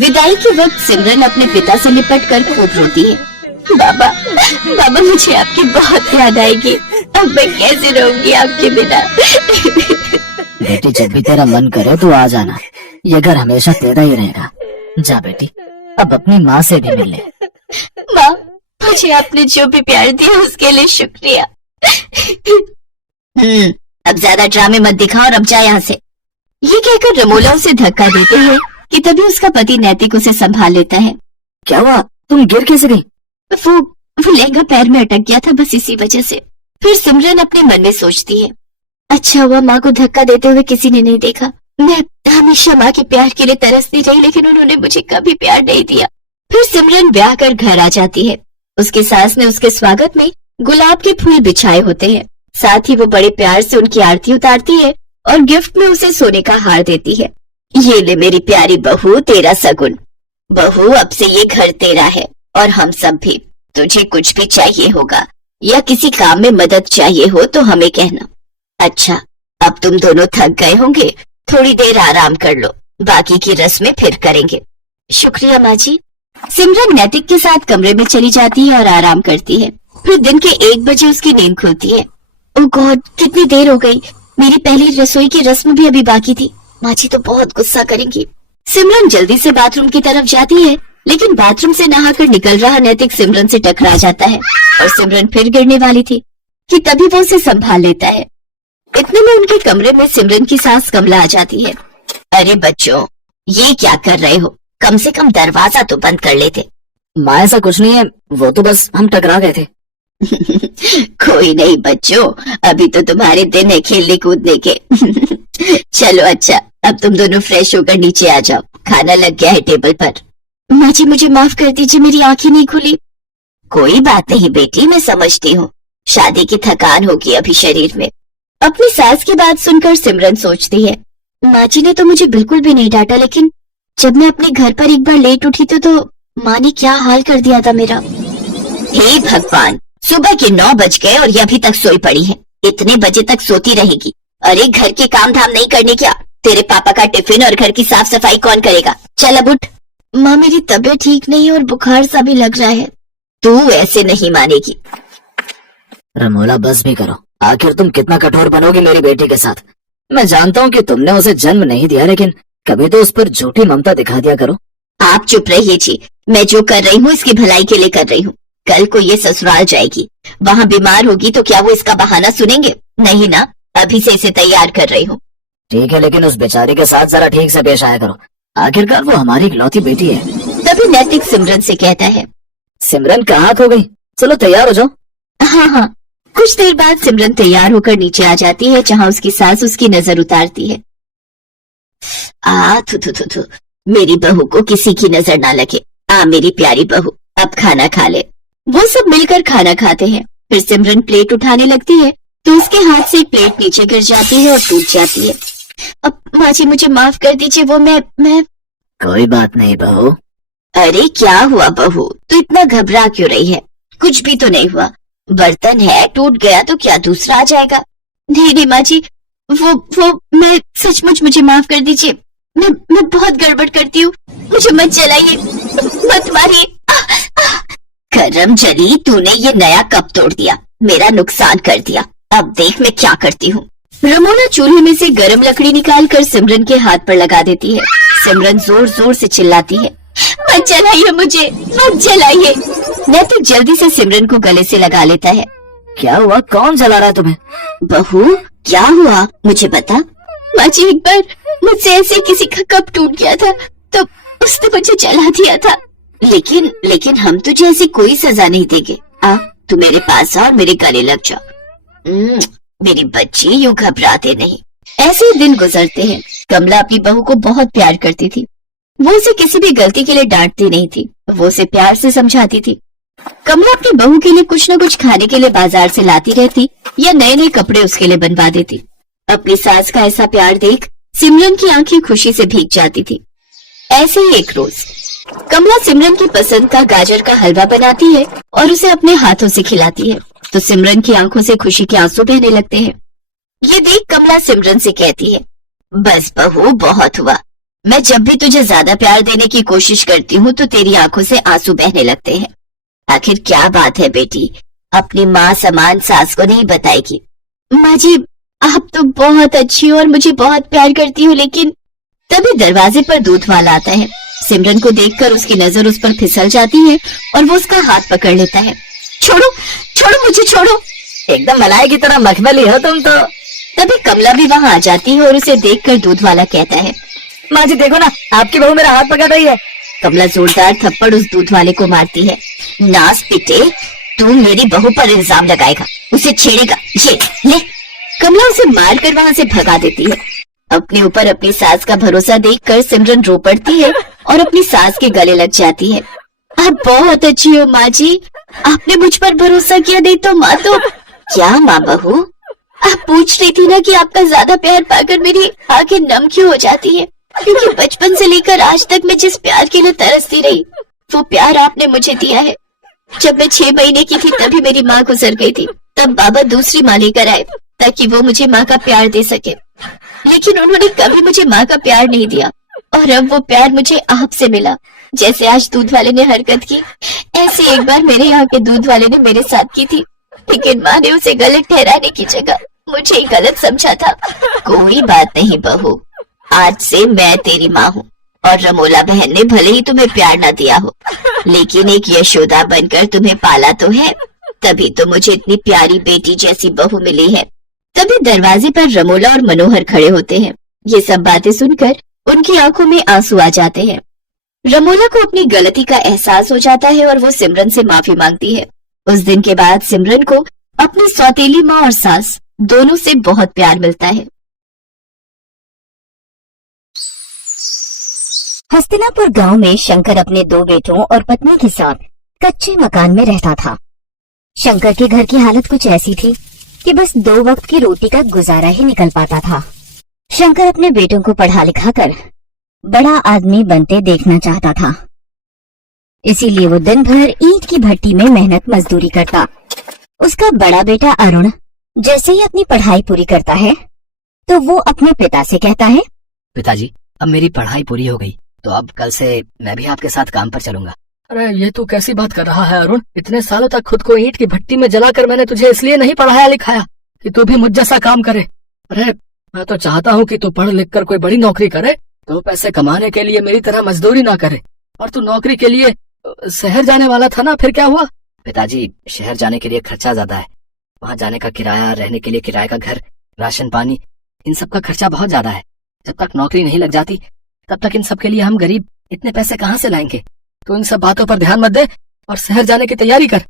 विदाई के वक्त सिमरन अपने पिता से लिपट कर खूब रोती है। बाबा, बाबा मुझे आपकी बहुत याद आएगी। अब मैं कैसे रहूंगी आपके बिना। बेटी जब भी तेरा मन करे तो आ जाना, ये घर हमेशा तेरा ही रहेगा। जा बेटी, अब अपनी माँ से भी मिल ले। माँ, मुझे आपने जो भी प्यार दिया उसके लिए शुक्रिया। अब ज्यादा ड्रामे मत दिखा और अब जा यहाँ से। ये कहकर रमोला उसे धक्का देते हैं कि तभी उसका पति नैतिक उसे संभाल लेता है। क्या हुआ, तुम गिर कैसे गई? वो लहंगा पैर में अटक गया था, बस इसी वजह से। फिर सिमरन अपने मन में सोचती है, अच्छा हुआ माँ को धक्का देते हुए किसी ने नहीं देखा। मैं हमेशा माँ के प्यार के लिए तरसती रही, लेकिन उन्होंने मुझे कभी प्यार नहीं दिया। फिर सिमरन ब्याह कर घर आ जाती है। उसकी सास ने उसके स्वागत में गुलाब के फूल बिछाए होते हैं। साथ ही वो बड़े प्यार से उनकी आरती उतारती है और गिफ्ट में उसे सोने का हार देती है। ये ले मेरी प्यारी बहू, तेरा सगुन। बहू, अब से ये घर तेरा है और हम सब भी। तुझे कुछ भी चाहिए होगा या किसी काम में मदद चाहिए हो तो हमें कहना। अच्छा, अब तुम दोनों थक गए होंगे, थोड़ी देर आराम कर लो, बाकी की रस्में फिर करेंगे। शुक्रिया माँ जी। सिमरन नैतिक के साथ कमरे में चली जाती है और आराम करती है। फिर दिन के 1 बजे उसकी नींद खुलती है। ओह गॉड, कितनी देर हो गई। मेरी पहली रसोई की रस्म भी अभी बाकी थी। माँ जी तो बहुत गुस्सा करेंगी। सिमरन जल्दी से बाथरूम की तरफ जाती है, लेकिन बाथरूम से नहाकर निकल रहा नैतिक सिमरन से टकरा जाता है और सिमरन फिर गिरने वाली थी कि तभी वो उसे संभाल लेता है। इतने में उनके कमरे में सिमरन की सास कमला आ जाती है। अरे बच्चों, ये क्या कर रहे हो? कम से कम दरवाजा तो बंद कर लेते। माँ ऐसा कुछ नहीं है, वो तो बस हम टकरा गए थे। कोई नहीं बच्चों, अभी तो तुम्हारे दिन है खेलने कूदने के। चलो अच्छा, अब तुम दोनों फ्रेश होकर नीचे आ जाओ, खाना लग गया है टेबल पर। माँ जी मुझे माफ कर दीजिए, मेरी आंखें नहीं खुली। कोई बात नहीं बेटी, मैं समझती हूँ, शादी की थकान होगी अभी शरीर में। अपनी सास की बात सुनकर सिमरन सोचती है, माँ जी ने तो मुझे बिल्कुल भी नहीं डांटा, लेकिन जब मैं अपने घर पर एक बार लेट उठी तो माँ ने क्या हाल कर दिया था मेरा। हे भगवान, सुबह के 9 बज गए और ये अभी तक सोई पड़ी है। इतने बजे तक सोती रहेगी? अरे घर के काम धाम नहीं करने क्या? तेरे पापा का टिफिन और घर की साफ सफाई कौन करेगा? चल अब उठ। माँ मेरी तबीयत ठीक नहीं है और बुखार सा भी लग रहा है। तू ऐसे नहीं मानेगी। रमोला बस भी करो, आखिर तुम कितना कठोर बनोगी मेरी बेटी के साथ। मैं जानता हूँ कि तुमने उसे जन्म नहीं दिया, लेकिन कभी तो उस पर झूठी ममता दिखा दिया करो। आप चुप रहिए जी, मैं जो कर रही हूँ इसकी भलाई के लिए कर रही हूँ। कल को ये ससुराल जाएगी, वहाँ बीमार होगी तो क्या वो इसका बहाना सुनेंगे? नहीं ना, अभी से इसे तैयार कर रही हूँ। ठीक है, लेकिन उस बेचारी के साथ जरा ठीक से पेश आया करो, आखिरकार वो हमारी इकलौती बेटी है। तभी नैतिक सिमरन से कहता है, सिमरन कहाँ खो गई? चलो तैयार हो जाओ। हाँ। कुछ देर बाद सिमरन तैयार होकर नीचे आ जाती है, जहाँ उसकी सास उसकी नजर उतारती है। थू, मेरी बहू को किसी की नजर ना लगे। मेरी प्यारी बहू, अब खाना खा ले। वो सब मिलकर खाना खाते हैं। फिर सिमरन प्लेट उठाने लगती है तो उसके हाथ से एक प्लेट नीचे गिर जाती है और टूट जाती है। अब माँ जी मुझे माफ कर दीजिए, वो मैं कोई बात नहीं बहू। अरे क्या हुआ बहू, तू इतना घबरा क्यों रही है? कुछ भी तो नहीं हुआ, बर्तन है, टूट गया तो क्या दूसरा आ जाएगा? नहीं माँ जी, वो मैं सचमुच, मुझे माफ कर दीजिए। मैं बहुत गड़बड़ करती हूँ, मुझे मत जलाइए, मत मारिए। करम जली, तूने ये नया कप तोड़ दिया, मेरा नुकसान कर दिया। अब देख मैं क्या करती हूँ। रमोना चूल्हे में से गरम लकड़ी निकालकर सिमरन के हाथ पर लगा देती है। सिमरन जोर जोर से चिल्लाती है, मत जलाइए मुझे, मत जलाइए। नैतिक जल्दी से सिमरन को गले से लगा लेता है। क्या हुआ, कौन जला रहा है तुम्हें? बहू क्या हुआ, मुझे बता। माँ जी एक बार मुझसे ऐसे किसी का कप टूट गया था तो उसने मुझे जला दिया था। लेकिन हम तुझे ऐसी कोई सजा नहीं देंगे। तू मेरे पास आ और मेरे गले लग जा। मेरी बच्ची, यूं घबराते नहीं। ऐसे ही दिन गुजरते हैं। कमला अपनी बहू को बहुत प्यार करती थी। वो उसे किसी भी गलती के लिए डांटती नहीं थी, वो उसे प्यार से समझाती थी। कमला अपनी बहू के लिए कुछ न कुछ खाने के लिए बाजार से लाती रहती या नए नए कपड़े उसके लिए बनवा देती। अपनी सास का ऐसा प्यार देख सिमरन की आंखें खुशी से भीग जाती थी। ऐसे ही एक रोज कमला सिमरन की पसंद का गाजर का हलवा बनाती है और उसे अपने हाथों से खिलाती है, तो सिमरन की आंखों से खुशी के आंसू बहने लगते हैं। ये देख कमला सिमरन से कहती है, बस बहू बहुत हुआ, मैं जब भी तुझे ज्यादा प्यार देने की कोशिश करती हूँ तो तेरी आंखों से आंसू बहने लगते हैं। आखिर क्या बात है बेटी, अपनी माँ समान सास को नहीं बताएगी? माँ जी, आप तो बहुत अच्छी हो और मुझे बहुत प्यार करती हो, लेकिन तभी दरवाजे पर दूध वाला आता है। सिमरन को देखकर उसकी नजर उस पर फिसल जाती है और वो उसका हाथ पकड़ लेता है। छोड़ो, छोड़ो मुझे, छोड़ो। एकदम मलाई की तरह मखमली हो तुम तो। तभी कमला भी वहाँ आ जाती है और उसे देखकर दूध वाला कहता है, माँ जी देखो ना, आपकी बहू मेरा हाथ पकड़ रही है। कमला जोरदार थप्पड़ उस दूध वाले को मारती है। नास पिटे, तू मेरी बहू पर इल्जाम लगाएगा, उसे छेड़ेगा, ये ले। कमला उसे मारकर वहाँ से भगा देती है। अपने ऊपर अपनी सास का भरोसा देखकर सिमरन रो पड़ती है और अपनी सास के गले लग जाती है। आप बहुत अच्छी हो माँ जी, आपने मुझ पर भरोसा किया, नहीं तो माँ तो। क्या माँ बहू, आप पूछ रही थी ना कि आपका ज्यादा प्यार पाकर मेरी आंखें नम क्यों हो जाती है? क्योंकि बचपन से लेकर आज तक मैं जिस प्यार के लिए तरसती रही, वो प्यार आपने मुझे दिया है। जब मैं 6 महीने की थी तभी मेरी माँ गुजर गई थी। तब बाबा दूसरी माँ लेकर आए ताकि वो मुझे माँ का प्यार दे सके, लेकिन उन्होंने कभी मुझे माँ का प्यार नहीं दिया। और अब वो प्यार मुझे आपसे मिला। जैसे आज दूध वाले ने हरकत की, ऐसे एक बार मेरे यहाँ के दूध वाले ने मेरे साथ की थी, लेकिन माँ ने उसे गलत ठहराने की जगह मुझे ही गलत समझा था। कोई बात नहीं बहू, आज से मैं तेरी माँ हूँ और रमोला बहन ने भले ही तुम्हें प्यार न दिया हो, लेकिन एक यशोदा बनकर तुम्हें पाला तो है, तभी तो मुझे इतनी प्यारी बेटी जैसी बहू मिली है। तभी दरवाजे पर रमोला और मनोहर खड़े होते हैं। ये सब बातें सुनकर उनकी आंखों में आंसू आ जाते हैं। रमोला को अपनी गलती का एहसास हो जाता है और वो सिमरन से माफी मांगती है। उस दिन के बाद सिमरन को अपनी सौतेली माँ और सास दोनों से बहुत प्यार मिलता है। हस्तिनापुर गांव में शंकर अपने 2 बेटों और पत्नी के साथ कच्चे मकान में रहता था। शंकर के घर की हालत कुछ ऐसी थी कि बस 2 वक्त की रोटी का गुजारा ही निकल पाता था। शंकर अपने बेटों को पढ़ा लिखा कर बड़ा आदमी बनते देखना चाहता था, इसीलिए वो दिन भर ईंट की भट्टी में मेहनत मजदूरी करता। उसका बड़ा बेटा अरुण जैसे ही अपनी पढ़ाई पूरी करता है तो वो अपने पिता से कहता है, पिताजी अब मेरी पढ़ाई पूरी हो गई, तो अब कल से मैं भी आपके साथ काम पर चलूंगा। अरे ये तू कैसी बात कर रहा है अरुण, इतने सालों तक खुद को ईंट की भट्टी में जलाकर मैंने तुझे इसलिए नहीं पढ़ाया लिखाया कि तू भी मुझ जैसा काम करे। अरे मैं तो चाहता हूँ कि तू पढ़ लिख कर कोई बड़ी नौकरी करे, तो पैसे कमाने के लिए मेरी तरह मजदूरी ना करे। और तू नौकरी के लिए शहर जाने वाला था ना, फिर क्या हुआ? पिताजी शहर जाने के लिए खर्चा ज्यादा है, वहाँ जाने का किराया, रहने के लिए किराए का घर, राशन पानी, इन सब का खर्चा बहुत ज्यादा है। जब तक नौकरी नहीं लग जाती तब तक इन सब के लिए हम गरीब इतने पैसे कहाँ से लाएंगे? तो इन सब बातों पर ध्यान मत दे और शहर जाने की तैयारी कर,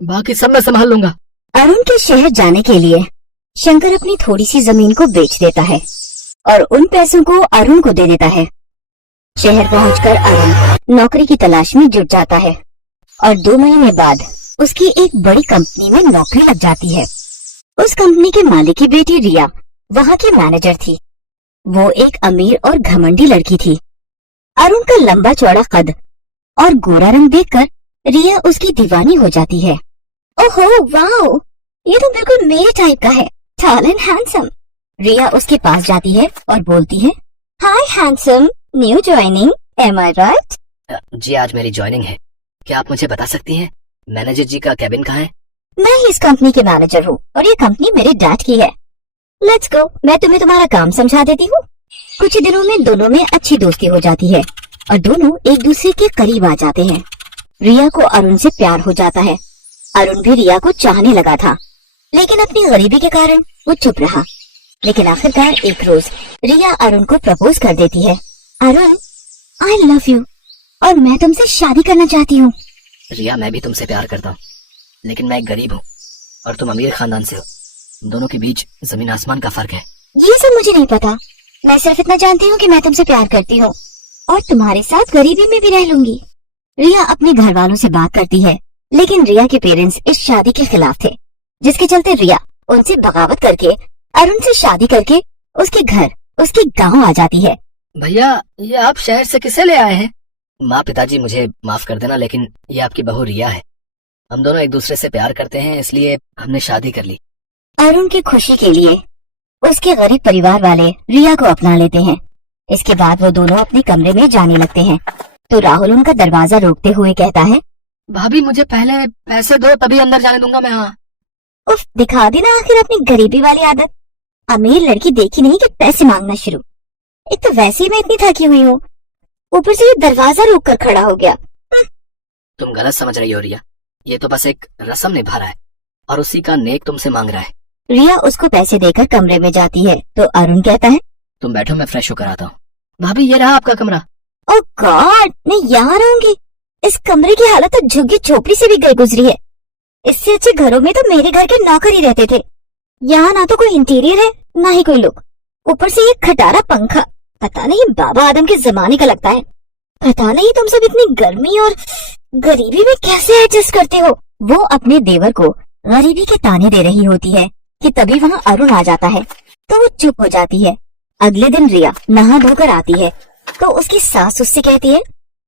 बाकी सब मैं संभाल लूंगा। अरुण के शहर जाने के लिए शंकर अपनी थोड़ी सी जमीन को बेच देता है और उन पैसों को अरुण को दे देता है। शहर पहुंचकर अरुण नौकरी की तलाश में जुट जाता है और 2 महीने बाद उसकी एक बड़ी कंपनी में नौकरी लग जाती है। उस कंपनी के मालिक की बेटी रिया वहाँ की मैनेजर थी। वो एक अमीर और घमंडी लड़की थी। अरुण का लंबा चौड़ा कद और गोरा रंग देखकर रिया उसकी दीवानी हो जाती है। ओहो वाओ, ये तो बिल्कुल मेरे टाइप का है, टॉल एंड हैंडसम। रिया उसके पास जाती है और बोलती है, हाय हैंडसम, न्यू ज्वाइनिंग, एम आई राइट? जी आज मेरी ज्वाइनिंग है, क्या आप मुझे बता सकती हैं मैनेजर जी का कैबिन कहाँ है? मैं ही इस कंपनी के मैनेजर हूँ और ये कंपनी मेरे डैड की है। लेट्स गो, मैं तुम्हें तुम्हारा काम समझा देती हूँ। कुछ दिनों में दोनों में अच्छी दोस्ती हो जाती है और दोनों एक दूसरे के करीब आ जाते हैं। रिया को अरुण से प्यार हो जाता है। अरुण भी रिया को चाहने लगा था, लेकिन अपनी गरीबी के कारण वो चुप रहा। लेकिन आखिरकार एक रोज रिया अरुण को प्रपोज कर देती है। अरुण, आई लव यू और मैं तुमसे शादी करना चाहती हूँ। रिया मैं भी तुमसे प्यार करता हूँ, लेकिन मैं एक गरीब हूँ और तुम अमीर खानदान से हो, दोनों के बीच जमीन आसमान का फर्क है। ये सब मुझे नहीं पता, मैं सिर्फ इतना जानती हूँ कि मैं तुमसे प्यार करती हूँ और तुम्हारे साथ गरीबी में भी रह लूंगी। रिया अपने घर वालों से बात करती है, लेकिन रिया के पेरेंट्स इस शादी के खिलाफ थे, जिसके चलते रिया उनसे बगावत करके अरुण से शादी करके उसके घर, उसके गांव आ जाती है। भैया ये आप शहर से किसे ले आए हैं? माँ पिताजी मुझे माफ कर देना, लेकिन ये आपकी बहू रिया है। हम दोनों एक दूसरे से प्यार करते हैं, इसलिए हमने शादी कर ली। अरुण की खुशी के लिए उसके गरीब परिवार वाले रिया को अपना लेते हैं इसके बाद वो दोनों अपने कमरे में जाने लगते हैं तो राहुल उनका दरवाजा रोकते हुए कहता है, भाभी मुझे पहले पैसे दो तभी अंदर जाने दूंगा मैं। हाँ उफ, दिखा दी ना आखिर अपनी गरीबी वाली आदत। अमीर लड़की देखी नहीं कि पैसे मांगना शुरू। एक तो वैसे ही मैं इतनी थकी हुई हूँ, ऊपर से ये दरवाजा रोक कर खड़ा हो गया। तुम गलत समझ रही हो रिया, ये तो बस एक रस्म निभा रहा है और उसी का नेक तुमसे मांग रहा है। रिया उसको पैसे देकर कमरे में जाती है तो अरुण कहता है, तुम बैठो, मैं फ्रेश होकर आता हूँ। भाभी ये रहा आपका कमरा। ओ गॉड, मैं यहाँ रहूंगी? इस कमरे की हालत तो झुग्गी झोपड़ी से भी गई गुजरी है। इससे अच्छे घरों में तो मेरे घर के नौकर ही रहते थे। यहाँ ना तो कोई इंटीरियर है ना ही कोई लुक, ऊपर से ये खटारा पंखा पता नहीं बाबा आदम के जमाने का लगता है। पता नहीं तुम सब इतनी गर्मी और गरीबी में कैसे एडजस्ट करते हो। वो अपने देवर को गरीबी के ताने दे रही होती है कि तभी वहाँ अरुण आ जाता है तो वो चुप हो जाती है। अगले दिन रिया नहा धोकर आती है तो उसकी सास उससे कहती है,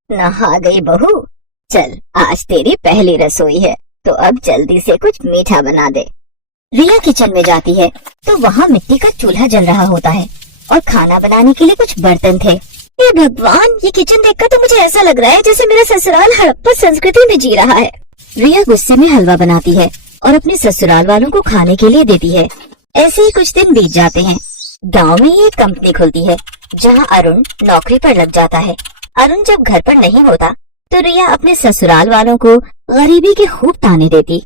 नहा गई बहू, चल आज तेरी पहली रसोई है तो अब जल्दी से कुछ मीठा बना दे। रिया किचन में जाती है तो वहाँ मिट्टी का चूल्हा जल रहा होता है और खाना बनाने के लिए कुछ बर्तन थे। हे भगवान, ये किचन देखकर तो मुझे ऐसा लग रहा है जैसे मेरा ससुराल हड़प्पा संस्कृति में जी रहा है। रिया गुस्से में हलवा बनाती है और अपने ससुराल वालों को खाने के लिए देती है। ऐसे ही कुछ दिन बीत जाते हैं। गांव में ही एक कंपनी खुलती है जहां अरुण नौकरी पर लग जाता है। अरुण जब घर पर नहीं होता तो रिया अपने ससुराल वालों को गरीबी के खूब ताने देती।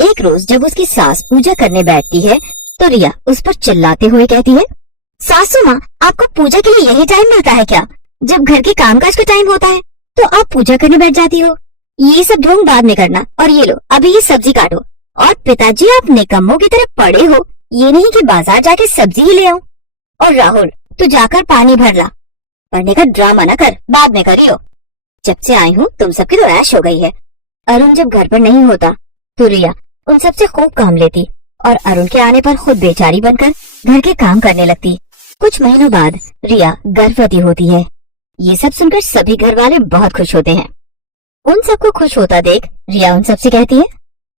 एक रोज जब उसकी सास पूजा करने बैठती है तो रिया उस पर चिल्लाते हुए कहती है, सासू माँ, आपको पूजा के लिए यही टाइम मिलता है क्या? जब घर के कामकाज का टाइम होता है तो आप पूजा करने बैठ जाती हो। ये सब ढोंग बाद में करना, और ये लो अभी ये सब्जी काटो। और पिताजी, आप निकम्मों की तरह पड़े हो, ये नहीं कि बाजार जाके सब्जी ही ले आओ। और राहुल, तू जाकर पानी भर ला। पढ़ने का ड्रामा न कर, बाद में करियो। जब से आई हूँ तुम सबकी तो ऐश हो गई है। अरुण जब घर पर नहीं होता तो रिया उन सबसे खूब काम लेती और अरुण के आने पर खुद बेचारी बनकर घर के काम करने लगती। कुछ महीनों बाद रिया गर्भवती होती है। ये सब सुनकर सभी घर वाले बहुत खुश होते हैं। उन सबको खुश होता देख रिया उन सबसे कहती है,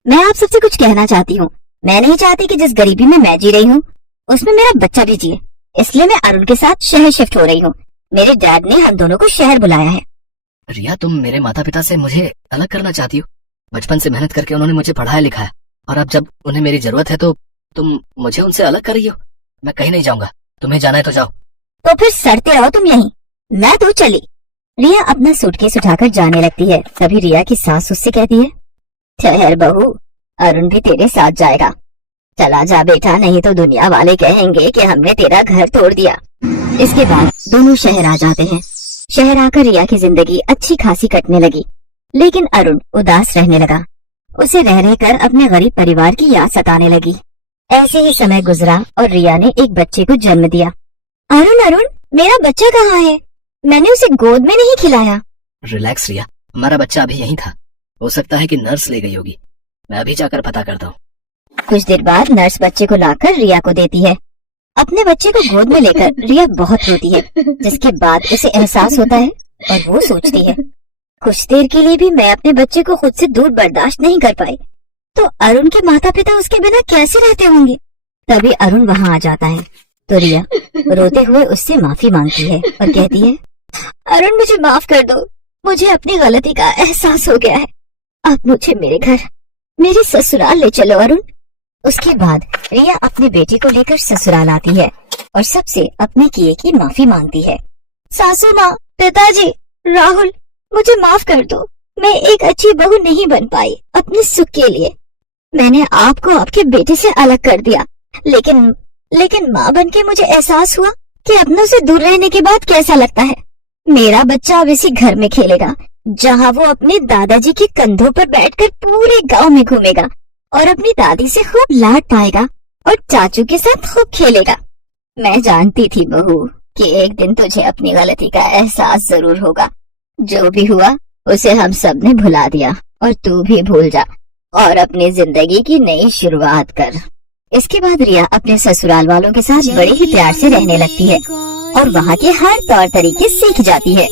मैं आप सबसे कुछ कहना चाहती हूँ। मैं नहीं चाहती कि जिस गरीबी में मैं जी रही हूँ उसमें मेरा बच्चा भी जिए, इसलिए मैं अरुण के साथ शहर शिफ्ट हो रही हूँ। मेरे डैड ने हम दोनों को शहर बुलाया है। रिया, तुम मेरे माता पिता से मुझे अलग करना चाहती हो? बचपन से मेहनत करके उन्होंने मुझे पढ़ाया लिखाया और अब जब उन्हें मेरी जरूरत है तो तुम मुझे उनसे अलग कर रही हो। मैं कहीं नहीं जाऊंगा, तुम्हें जाना है तो जाओ। तो फिर सड़ते रहो तुम यहीं, मैं तो चली। रिया अपना सूटकेस उठाकर जाने लगती है। तभी रिया की सास उससे कहती है, ठहर बहू, अरुण भी तेरे साथ जाएगा। चला जा बेटा, नहीं तो दुनिया वाले कहेंगे कि हमने तेरा घर तोड़ दिया। इसके बाद दोनों शहर आ जाते हैं। शहर आकर रिया की जिंदगी अच्छी खासी कटने लगी, लेकिन अरुण उदास रहने लगा। उसे रह रहकर अपने गरीब परिवार की याद सताने लगी। ऐसे ही समय गुजरा और रिया ने एक बच्चे को जन्म दिया। अरुण, अरुण, मेरा बच्चा कहाँ है? मैंने उसे गोद में नहीं खिलाया। रिलैक्स रिया, हमारा बच्चा अभी यहीं था। हो सकता है कि नर्स ले गई होगी, मैं अभी जाकर पता करता हूँ। कुछ देर बाद नर्स बच्चे को लाकर रिया को देती है। अपने बच्चे को गोद में लेकर रिया बहुत रोती है, जिसके बाद उसे एहसास होता है और वो सोचती है, कुछ देर के लिए भी मैं अपने बच्चे को खुद से दूर बर्दाश्त नहीं कर पाई तो अरुण के माता पिता उसके बिना कैसे रहते होंगे। तभी अरुण वहाँ आ जाता है तो रिया रोते हुए उससे माफी मांगती है और कहती है, अरुण, मुझे माफ कर दो, मुझे अपनी गलती का एहसास हो गया है। अब मुझे मेरे घर, मेरे ससुराल ले चलो अरुण। उसके बाद रिया अपने बेटे को लेकर ससुराल आती है और सबसे अपने किए की माफी मांगती है। सासू माँ, पिताजी, राहुल, मुझे माफ कर दो। मैं एक अच्छी बहू नहीं बन पाई अपने सुख के लिए। मैंने आपको आपके बेटे से अलग कर दिया, लेकिन माँ बनके मुझे एहसास हुआ कि अपनों से दूर रहने के बाद कैसा लगता है। मेरा बच्चा अब इसी घर में खेलेगा जहाँ वो अपने दादाजी के कंधों पर बैठकर पूरे गांव में घूमेगा और अपनी दादी से खूब लाड पाएगा और चाचू के साथ खूब खेलेगा। मैं जानती थी बहू कि एक दिन तुझे अपनी गलती का एहसास जरूर होगा। जो भी हुआ उसे हम सब ने भुला दिया और तू भी भूल जा और अपनी जिंदगी की नई शुरुआत कर। इसके बाद रिया अपने ससुराल वालों के साथ बड़े ही प्यार से रहने लगती है और वहाँ के हर तौर तरीके सीख जाती है।